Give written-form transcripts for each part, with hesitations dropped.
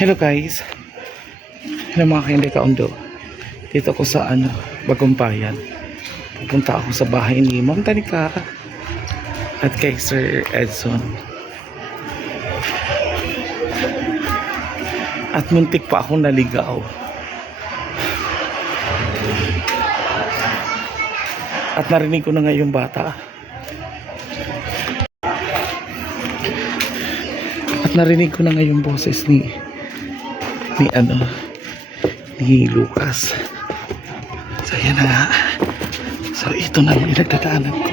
Hello guys. Hello mga kainday kaundo. Dito ako sa Bagong Bayan. Pupunta ako sa bahay ni Ma'am Tanika at kay Sir Edson. At muntik pa akong naligaw. At narinig ko na nga yung bata. At narinig ko na nga yung boses ni Lucas. So yan na nga. So ito na yung nagdadaanan ko.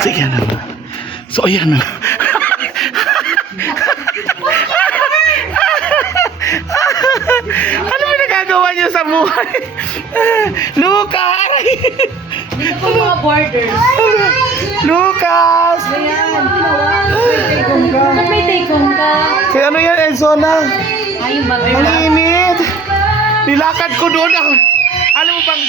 So yan na nga. So ayan na. Ano ba nagagawa niyo sa buhay? Lucas! Dito po mga borders. Lucas! Ayan. Ba't may take-home ka? Kaya ano yan, Enzona? Ayun ba? Ang init! Nilakad ko doon ako. Alam mo bang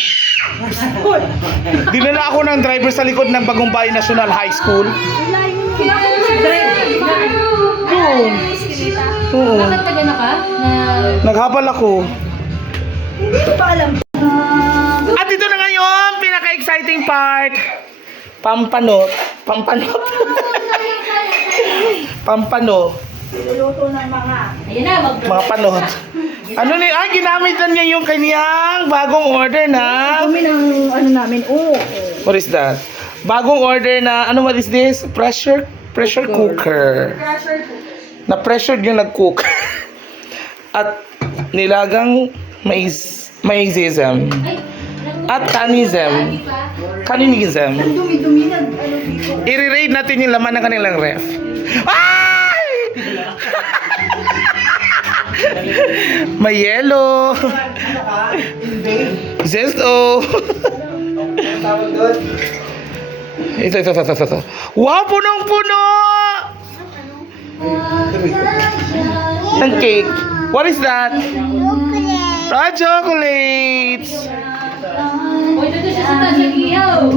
dinala ako ng driver sa likod ng Bagong Bayan National High School. Doon. Oo. Bakit taga na ka? Naghabal ako. Hindi ko pa alam. At dito na ngayon, pinaka-exciting part. Pampano. Luluto ng mga. Ayun na, Mga panot. Ano ni? Ginamit na niya yung kanyang bagong order na. Dumi ng namin. What is that? Bagong order na, what is this? Pressure cooker. Na-pressured yung nag-cook. At nilagang maizism. At kanism. Dumi-dumi na. I-raid natin yung laman ng kanilang ref. Ay! May yellow. Zesto. Ito. Wow, punong-puno! Ang cake. What is that? Chocolates. Uy, dito siya sa Tajagiyaw.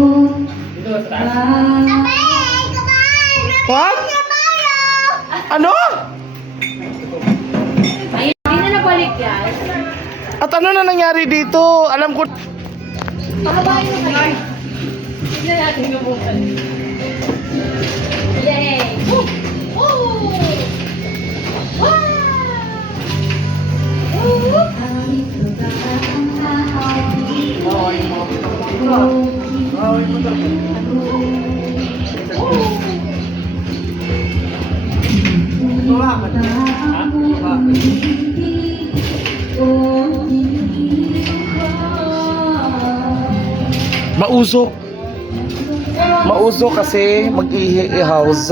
What? Ano? Ayun, hindi na nabalik yan. At ano na nangyari dito? Alam ko. Pakabahin mo kayo. Tignan natin gabutan. Yay! Woo! Wow! Mauso kasi mag-i-house.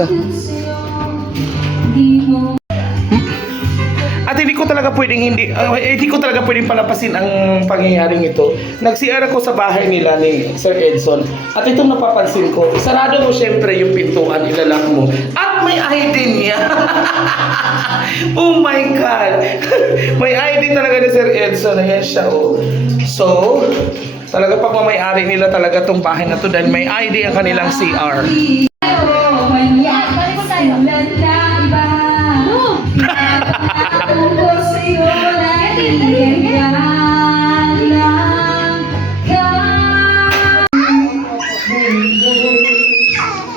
At hindi ko talaga pwedeng palapasin ang pangyayaring ito. Nag-CR ako sa bahay nila ni Sir Edson. At itong napapansin ko, sarado mo syempre yung pintuan, ilalak mo. At may ID niya. Oh my God. May ID talaga ni Sir Edson. Ayan siya, oh. So, talaga pagmamayari nila talaga tong bahay na to dahil may ID ang kanilang CR. Balik ko tayo.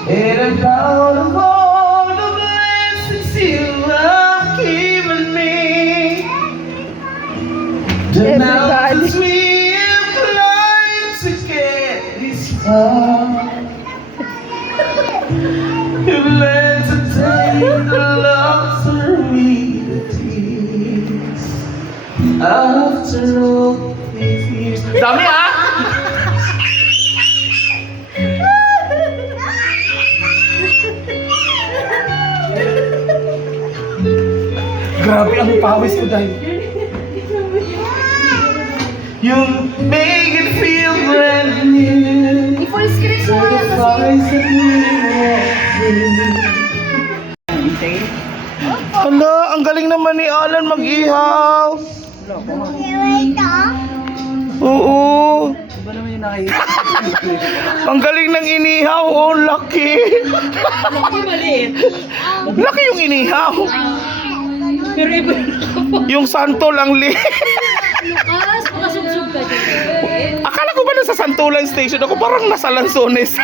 And I'm proud of all the blessings you have given me. The mountains we have climbed to get this far. You learned to take the loss and read the tears. After all these years. Dami ah! Grabe ang pawis ko dahil. You make it feel brand new. I-full screen mo yan kasi. Hala, ang galing naman ni Alan mag-ihaw. Oo. yung nakikita. Ang galing ng inihaw. Oh, laki. Maliit. Laki yung inihaw. Pero iba Yung santo lang Lukas, makasubsub ka dyan. Akala ko ba nasa Santolan Station ako? Parang nasa Lanzones.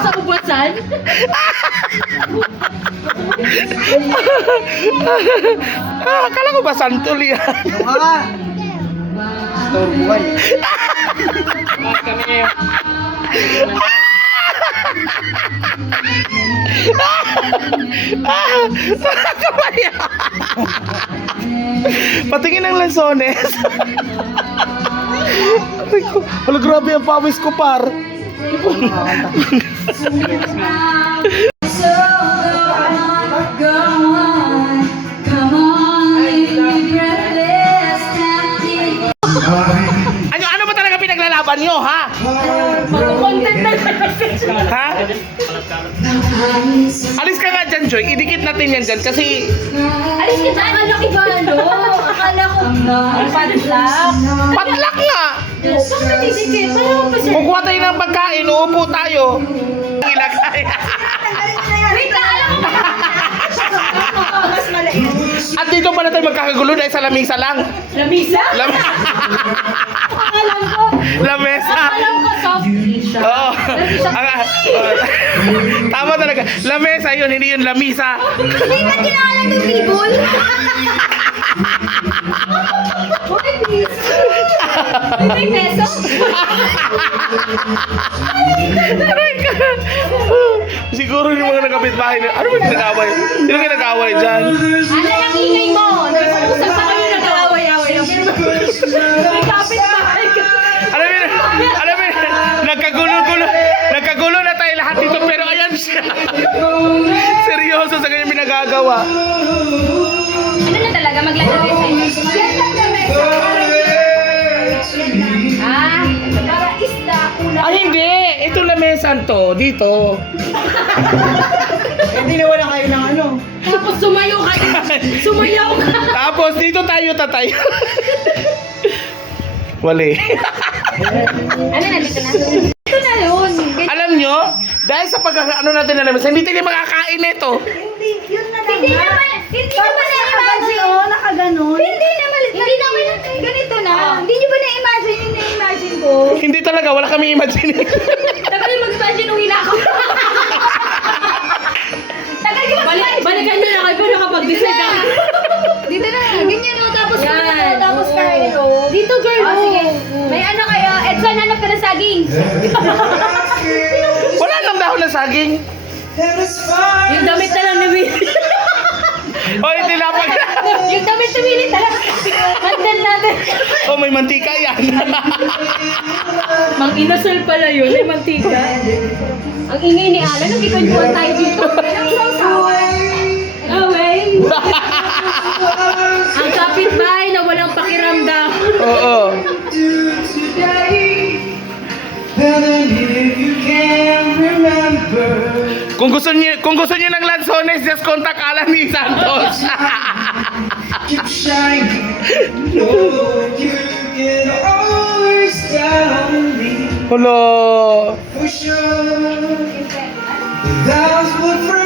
Sa ubasan? Akala ko ba Santol yan? Mga! Store buwan. Kami. Kamaya. Patingin ng Lanzones. Aray ko, wala, grabe ang pawis ko, par. Ano ba talaga pinaglalaban nyo, ha? Mag-content na Ha? Alis ka nga dyan, Joy. Idikit natin yan dyan kasi Alis kita, akala ko iba ano? Akala ko padlock. patlak nga. Saan natidikit? Paano pa siya? Kukuha tayo ng pagkain, uupo tayo. Ilagay. Wait lang, alam mo ba? Mas maliit. At dito pala tayo magkakagulo dahil sa lamisa lang. Lamisa? Alam ko. Lamesa. Alam ko, soft siya. Oo. Tama talaga. Lamesa yun, hindi yun lamisa. Hindi ba kinakalan ng tibol? May peso? Aray ka. Siguro yung mga nagkapitbahay na, ano ba yung nag-away? Sino kayo nag-away dyan? Ano yung ingay mo? Hindi mo usap sa kami nag-away-away. May kapit-bahay ka. Alam mo, nagkagulo na tayo lahat dito pero ayan siya. Seryoso sa kanyang pinagagawa. Ano na talaga? Maglalagay sa inyo? Ah, para isda, ulam. Ah, hindi. Ito lamesan to, dito. Hindi na wala kayo ng ano. Tapos sumayo ka. Sumayaw ka. Tapos dito tayo tatay. Wali. Ano na dito na? Ito na yun. Alam nyo, dahil sa pag-ano natin na lamesa, hindi tayo makakain nito. Hindi naman na-imagine. Oo, nakaganon. Hindi naman. Ganito na. Hindi nyo ba na-imagine yung na-imagine ko? Hindi talaga, wala kami imagination. Tagal yung mag-imagine nung hila ko. Tagal yung mag-imagine. Balikan nyo na kayo nakapag-decide ako. Dito na. Ganyan o. Tapos Yan. Tapos kain o. Dito girl. Oh, sige. May ano kayo. Edson, hanap ka ng saging. Wala nang dahon na saging. Yung damit na lang ni Willie. O, hindi lapag. Yung damit ni Willie talaga. Handle natin. O, may mantika yan. Mang inasal pala yun. May mantika. Ang ingay ni Alan. Nung kikwentuhan tayo dito. Away. Ang kapitbahay na walang pakiramdam. Oo. Kung gusto niyo ng Lanzones, just contact Alan ni Santos. Keep shining. No, you can always tell me Hello. for sure. That's what